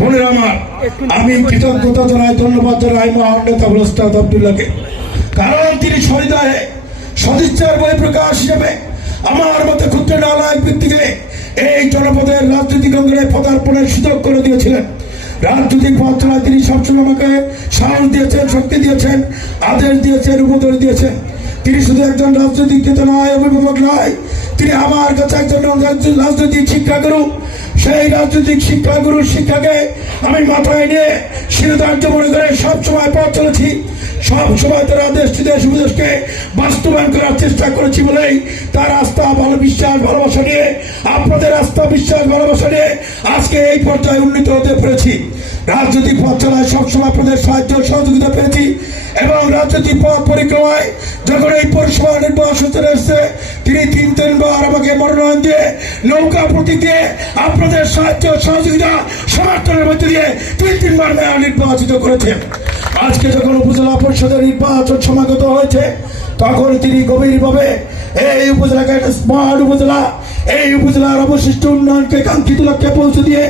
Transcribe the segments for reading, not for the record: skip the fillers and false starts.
বোনেরা আমার, আমি কৃতজ্ঞতা জানাই, ধন্যবাদ জানাই মহান নেতা ওস্তাদ আব্দুল্লাহকে। কারণ তিনি সহৃদয়ে সদিচ্ছার বহিঃপ্রকাশ হিসেবে আমার মতো ক্ষুদ্র নালায়ক ব্যক্তিকে এই জনপদের রাজনৈতিক অঙ্গনে পদার্পণের সুযোগ করে দিয়েছিলেন। রাজনৈতিক পথ চলায় তিনি সবসময় আমাকে সাহস দিয়েছেন, শক্তি দিয়েছেন, আদেশ দিয়েছেন, উপদেশ দিয়েছেন। তিনি শুধু একজন রাজনৈতিক নেতা নয়, অভিভাবক নয়, তিনি আমার কাছে একজন রাজনৈতিক শিক্ষাগুরু। সেই রাজনৈতিক শিক্ষাগুরুর শিক্ষাকে আমি মাথায় নিয়ে শিরোধার্য মনে করে সবসময় পথ চলেছি। সবসময় তার আদেশ উপদেশকে বাস্তবায়ন করার চেষ্টা করেছি বলেই তার আস্থা, ভালো বিশ্বাস, ভালোবাসা নিয়ে, আপনাদের আস্থা, বিশ্বাস, ভালোবাসা নিয়ে আজকে এই পর্যায়ে উন্নীত হতে পেরেছি। রাজনৈতিক পথ চলায় সবসময় আপনাদের সাহায্য সহযোগিতা পেয়েছি এবং রাজনৈতিক পথ পরিক্রমায় যখন এই পৌরসভা নির্বাচন চলে এসছে, তিনি তিনবার আমাকে মনোনয়ন দিয়ে, নৌকা প্রতীক দিয়ে, আপনাদের সাহায্য সহযোগিতা সমর্থনের মধ্যে দিয়ে তিনবার মেয়র নির্বাচিত করেছেন। আজকে যখন উপজেলা পরিষদের নির্বাচন সমাগত হয়েছে, তখন তিনি গভীরভাবে এই উপজেলাকে একটা স্মার্ট উপজেলা, এই উপজেলার অবশিষ্ট উন্নয়নকে কাঙ্ক্ষিত লক্ষ্যে পৌঁছে দিয়ে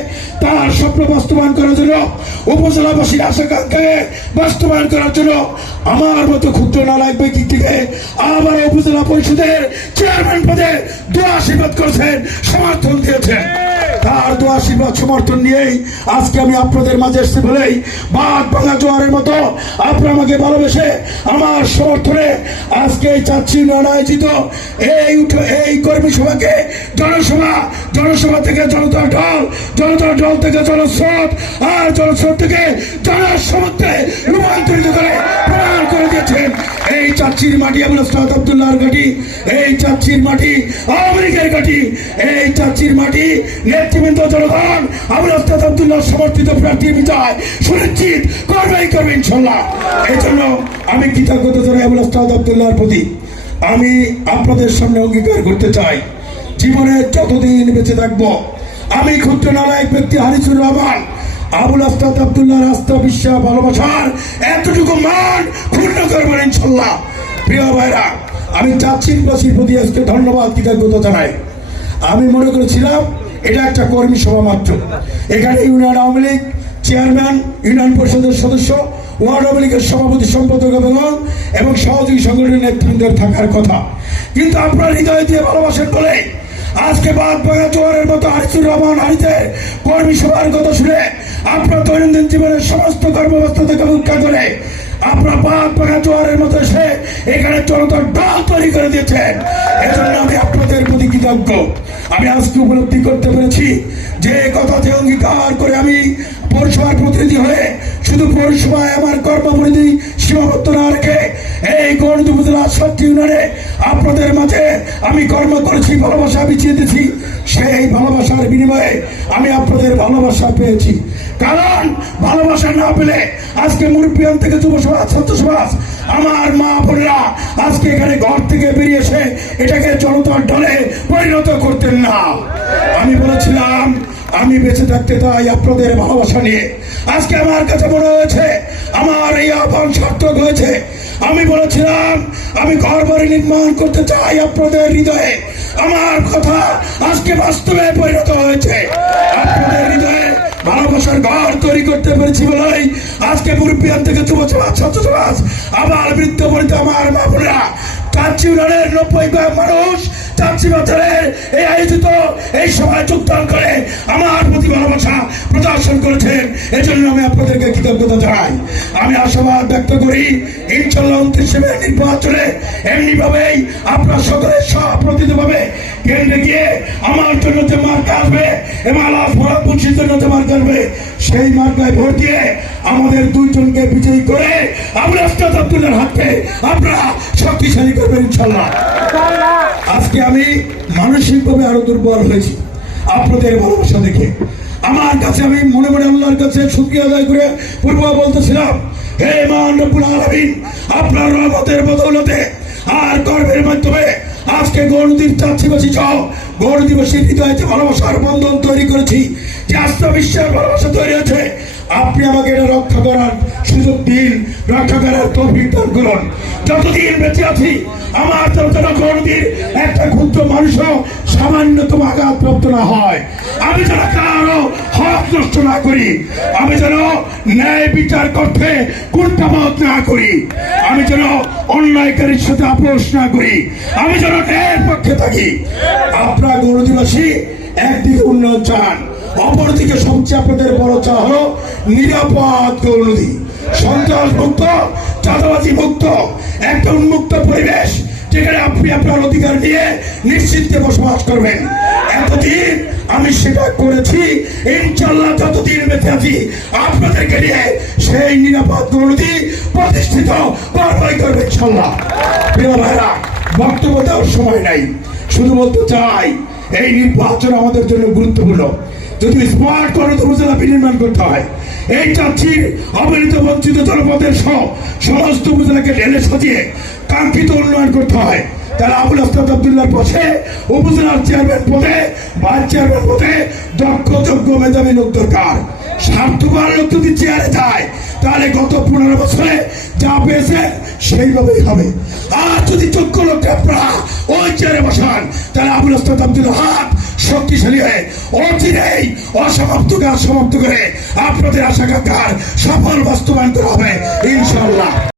তার স্বপ্ন বাস্তবায়ন করার জন্য, উপজেলাবাসীর আশাকাঙ্ক্ষাকে বাস্তবায়ন করার জন্য আমার মতো ক্ষুদ্র নালায়ক ব্যক্তি থেকে আবার উপজেলা পরিষদের চেয়ারম্যান পদে দোয়া আশীর্বাদ করেছেন, সমর্থন দিয়েছেন। তার দোয়া আশীর্বাদ সমর্থন নিয়েই আজকে আমি আপনাদের মাঝে এসেছি বলেই বাঘ ভাঙা জোয়ারের মতো আপনারা আমাকে ভালোবেসে আমার সমর্থনে আজকে চাচ্ছি আয়োজিত এই কর্মী সভাকে জনসভা থেকে জনতার ঢল, জনতার ঢল থেকে জনস্রোত, আর জনস্রোত থেকে জনসমুদ্রে রূপান্তরিত করে প্রমাণ করে দিয়েছেন এই চাচ্ছির মাটি আবুল ওস্তাদ আব্দুল্লাহর ঘাঁটি, এই চাচ্ছির মাটি আওয়ামী লীগের ঘাঁটি, এই চাচ্ছির মাটি নেতৃবৃন্দ জনগণ আবুল ওস্তাদ আব্দুল্লাহ সমর্থিত প্রার্থী বিজয় সুনিশ্চিত করবে ইনশাল্লাহ। এই জন্য আমি কৃতজ্ঞতা জানাই আবুল ওস্তাদ আব্দুল্লাহর প্রতি। আমি আপনাদের সামনে অঙ্গীকার করতে চাই, জীবনে যতদিন বেঁচে থাকবো আমি ক্ষুদ্র নালায়ক ব্যক্তি হারিসুর রহমান আবুল ওস্তাদ আব্দুল্লাহর আস্থা, বিশ্বাস, ভালোবাসার এতটুকু মান ক্ষুণ্ণ করবেন ইনশাল্লাহ। প্রিয় ভাইরা, আমি চাচ্ছিরবাসীর প্রতি আজকে ধন্যবাদ, কৃতজ্ঞতা জানাই। আমি মনে করেছিলাম এটা একটা কর্মী সভা মাত্র, এখানে union Awami League chairman, union পরিষদের সদস্য, ওয়ার্ড আওয়ামী লীগের সভাপতি, সম্পাদক এবং সহযোগী সংগঠনের নেতৃবৃন্দের থাকার কথা। কিন্তু আপনার হৃদয় দিয়ে ভালোবাসেন বলে আজকে বাদ ভাঙা জোয়ারের মতো হারিসুর রহমান হারিতে কর্মী সভার কথা শুনে আপনার দৈনন্দিন জীবনের সমস্ত কর্মব্যবস্থা থেকে উপেক্ষা করে আপনার বাদ ভাঙা জোয়ারের মতো এসে এখানে জনতার ঢল তৈরি করে দিয়েছেন। এজন্য আমি আপনাদের প্রতি কৃতজ্ঞ। আমি আজকে উপলব্ধি করতে পেরেছি যে কথাতে অঙ্গীকার করে আমি পৌরসভার প্রতিনিধি হয়ে শুধু পৌরসভায় আমার কর্মপরিধি সীমাবদ্ধ না রেখে এই গণিত উপজেলার 7টি ইউনিয়নে আপনাদের মাঝে আমি কর্ম করেছি, ভালোবাসা বিছিয়ে দিয়েছি। সেই ভালোবাসার বিনিময়ে আমি আপনাদের ভালোবাসা পেয়েছি। কারণ ভালোবাসা না পেলে আজকে মুরব্বিয়ান থেকে যুব সমাজ, ছাত্র সমাজ, আমার মা বোনেরা আজকে এখানে ঘর থেকে বেরিয়ে এসে এটাকে জনতার ঢলে পরিণত করতেন না। আমি বলেছিলাম আমি বেঁচে থাকতে চাই আপনাদের ভালোবাসা নিয়ে। আজকে আমার কাছে মনে হয়েছে আমার এই আহ্বান সার্থক হয়েছে। আমি বলেছিলাম আমি ঘর বাড়ি নির্মাণ করতে চাই আপনাদের হৃদয়ে, আমার কথা আজকে বাস্তবে পরিণত হয়েছে। আপনাদের হৃদয়ে ভালোবাসার ঘর তৈরি করতে পেরেছি বলেই আজকে মুরব্বিয়ান থেকে যুব সমাজ, ছাত্র সমাজ, আবার বৃদ্ধ বনিতা আমার মা বোনেরা, চাচ্ছি ইউনিয়নের 90 মানুষ চাচ্ছি বছরের এই আয়োজিত এই সভায় যোগদান করে আমার প্রতি ভালোবাসা প্রদর্শন করেছেন। এজন্য আমি আপনাদেরকে কৃতজ্ঞতা জানাই। আমি আশাবাদ ব্যক্ত করি ইনশাল্লাহ 29 মে নির্বাচনে এমনি ভাবেই আপনার সকলের সহপ্রতিনিধিভাবে কেন্দ্রে গিয়ে আমার জন্য যে মার্কা আসবে এবং আল্লাহ মুন্সির জন্য যে মার্কা আসবে সেই মার্কায় ভোট দিয়ে আমাদের দুইজনকে বিজয়ী করে আবুল ওস্তাদ আব্দুল্লাহর হাতকে আপনারা শক্তিশালী করবেন ইনশাল্লাহ। আজকে আমি মানসিকভাবে আরো দুর্বল হয়েছি আপনাদের ভালোবাসা দেখে। আমার কাছে আমি মনে মনে আল্লাহর কাছে শুকরিয়া আদায় করে পূর্ব বলতেছিলাম, হে মহান রব্বুল আলামিন, আপনার রহমতের বদৌলতে আর গর্বের মাধ্যমে আজকে গৌরদীপ চাচ্ছিবাসী সহ গৌরদীবাসীর হৃদয়ে যে ভালোবাসার বন্ধন তৈরি করেছি, যে আস্থা, বিশ্বাস, ভালোবাসা তৈরি হয়েছে, আপনি আমাকে এটা রক্ষা করার সুযোগ দিন, রক্ষা করার তৌফিক দান করুন। যতদিন বেঁচে আছি আমার যেন গৌরদীর একটা ক্ষুদ্র মানুষও সামান্যতম আঘাতপ্রাপ্ত না হয়, আমি যেন কারো হক নষ্ট না করি, আমি যেন ন্যায় বিচার করতে কুণ্ঠাবোধ না করি, আমি যেন অন্যায়কারীর সাথে আপোষ না করি, আমি যেন ন্যায়ের পক্ষে থাকি। আপনারা গৌরদিবাসী একদিকে উন্নয়ন চান, অপরদিকে সবচেয়ে আপনাদের বড় চা হলো নিরাপদ গৌরনদী, সন্ত্রাস মুক্ত, চাঁদাবাজি মুক্ত একটা উন্মুক্ত পরিবেশ, যেখানে আপনি আপনার অধিকার নিয়ে নিশ্চিন্তে বসবাস করবেন। এতদিন আমি সেটা করেছি, ইনশাল্লাহ যতদিন বেঁচে আছি আপনাদেরকে নিয়ে সেই নিরাপদ গৌরনদী প্রতিষ্ঠিত করবে ইনশাল্লাহ। প্রিয় ভাইরা, বক্তব্য দেওয়ার সময় নাই, শুধু বলতে চাই এই নির্বাচন আমাদের জন্য গুরুত্বপূর্ণ। যদি স্মার্ট করে উপজেলা বিনির্মাণ করতে হয়, এই চাচ্ছির অবহেলিত বঞ্চিত জনপদের সমস্ত উপজেলাকে ঢেলে সাজিয়ে কাঙ্ক্ষিত উন্নয়ন করতে হয়, তারা আবুল আস্তাদ আব্দুল্লাহর পাশে উপজেলার চেয়ারম্যান পদে, ভাইস চেয়ারম্যান পদে দক্ষ যোগ্য মেধাবী লোক দরকার। স্বার্থপর লোক যদি চেয়ারে যায়, তাহলে গত 15 বছরে যা পেয়েছে সেইভাবেই হবে। আর যদি যোগ্য লোককে আপনারা ওই চেয়ারে বসান, তাহলে আবুল আস্তাদ আব্দুল্লাহ হাত শক্তিশালী হয়ে অচিরেই অসমাপ্ত কাজ সমাপ্ত করে আপনাদের আশাকাঙ্ক্ষার সফল বাস্তবায়ন করা হবে ইনশাআল্লাহ।